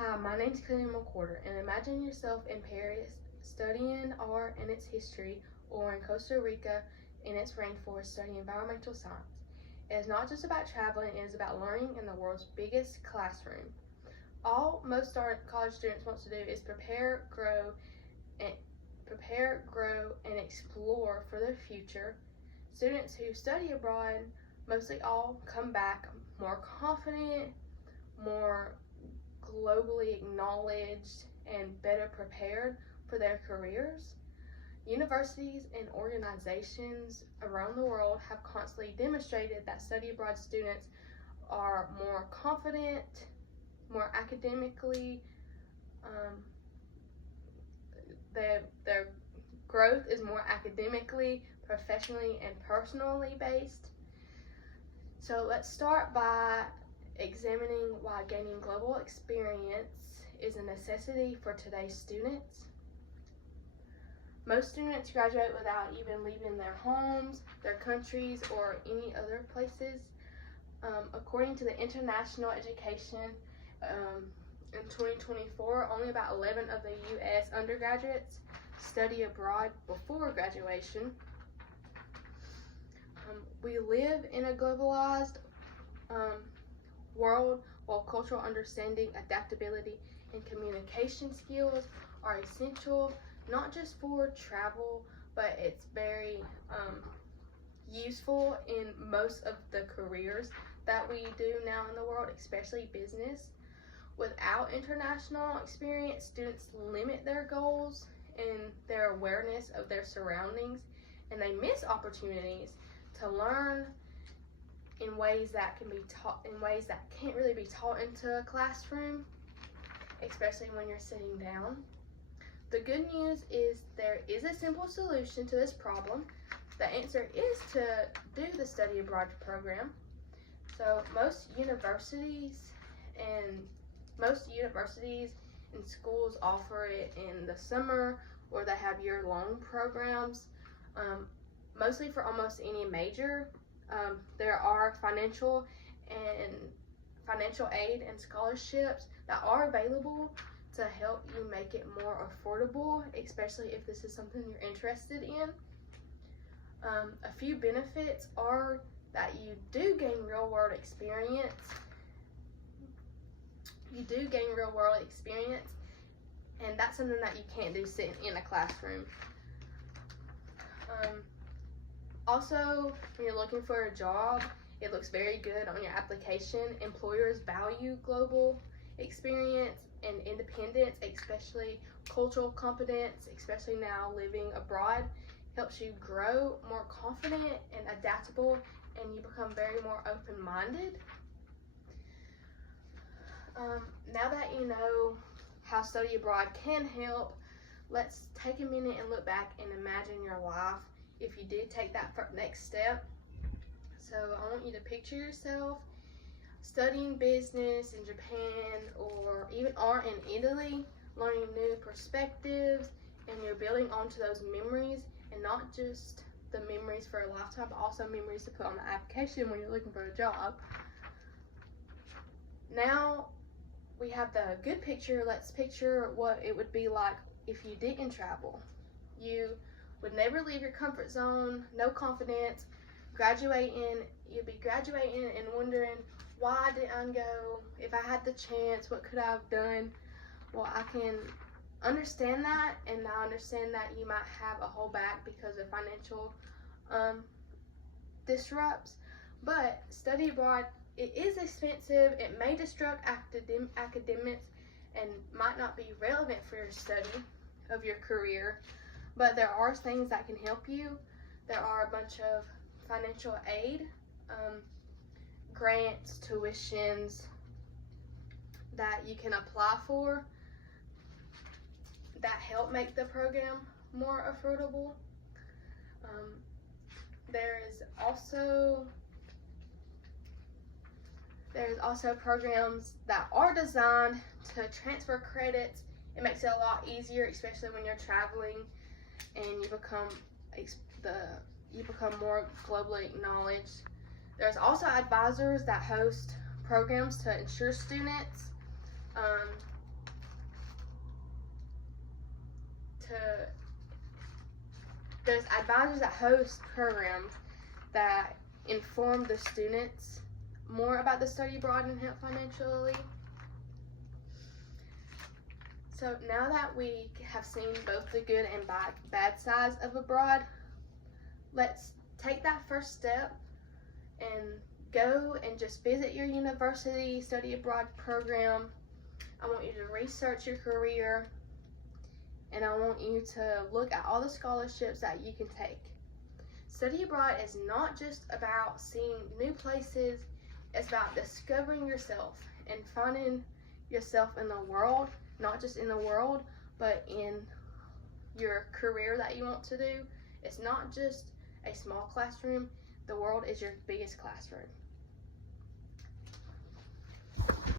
Hi, my name is Kelly McWhorter, and imagine yourself in Paris studying art and its history, or in Costa Rica in its rainforest studying environmental science. It is not just about traveling, it is about learning in the world's biggest classroom. All most college students want to do is prepare, grow, and explore for their future. Students who study abroad mostly all come back more confident, more globally acknowledged, and better prepared for their careers. Universities and organizations around the world have constantly demonstrated that study abroad students are more confident, more academically, their growth is more academically, professionally, and personally based. So let's start by examining why gaining global experience is a necessity for today's students. Most students graduate without even leaving their homes, their countries, or any other places. According to the International Education in 2024, only about 11 of the U.S. undergraduates study abroad before graduation. We live in a globalized world, while cultural understanding, adaptability, and communication skills are essential not just for travel, but it's very useful in most of the careers that we do now in the world, especially business. Without international experience, students limit their goals and their awareness of their surroundings, and they miss opportunities to learn in ways that can be taught, in ways that can't really be taught into a classroom, especially when you're sitting down. The good news is there is a simple solution to this problem. The answer is to do the study abroad program. So most universities and schools offer it in the summer, or they have year-long programs, mostly for almost any major. There are financial aid and scholarships that are available to help you make it more affordable, especially if this is something you're interested in. A few benefits are that you do gain real-world experience. And that's something that you can't do sitting in a classroom. Also, when you're looking for a job, it looks very good on your application. Employers value global experience and independence, especially cultural competence, especially now living abroad. Helps you grow more confident and adaptable, and you become very more open-minded. Now that you know how study abroad can help, let's take a minute and look back and imagine your life if you did take that next step. So I want you to picture yourself studying business in Japan, or even art in Italy, learning new perspectives, and you're building onto those memories, and not just the memories for a lifetime, but also memories to put on the application when you're looking for a job. Now we have the good picture. Let's picture what it would be like if you didn't travel. You would never leave your comfort zone, no confidence, you'd be graduating and wondering, why didn't I go? If I had the chance, what could I have done? Well, I can understand that, and I understand that you might have a holdback because of financial disrupts, but study abroad, it is expensive, it may disrupt academics, and might not be relevant for your study of your career, but there are things that can help you. There are a bunch of financial aid, grants, tuitions that you can apply for that help make the program more affordable. There's also programs that are designed to transfer credits. It makes it a lot easier, especially when you're traveling and you become more globally acknowledged. There's also advisors that host programs to ensure students there's advisors that host programs that inform the students more about the study abroad and help financially. So now that we have seen both the good and bad sides of abroad, let's take that first step and go and just visit your university study abroad program. I want you to research your career, and I want you to look at all the scholarships that you can take. Study abroad is not just about seeing new places, it's about discovering yourself and finding yourself in the world, not just in the world, but in your career that you want to do. It's not just a small classroom, the world is your biggest classroom.